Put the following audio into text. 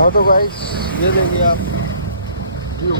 हाँ तो गाइस ये ले लिया आप व्यू,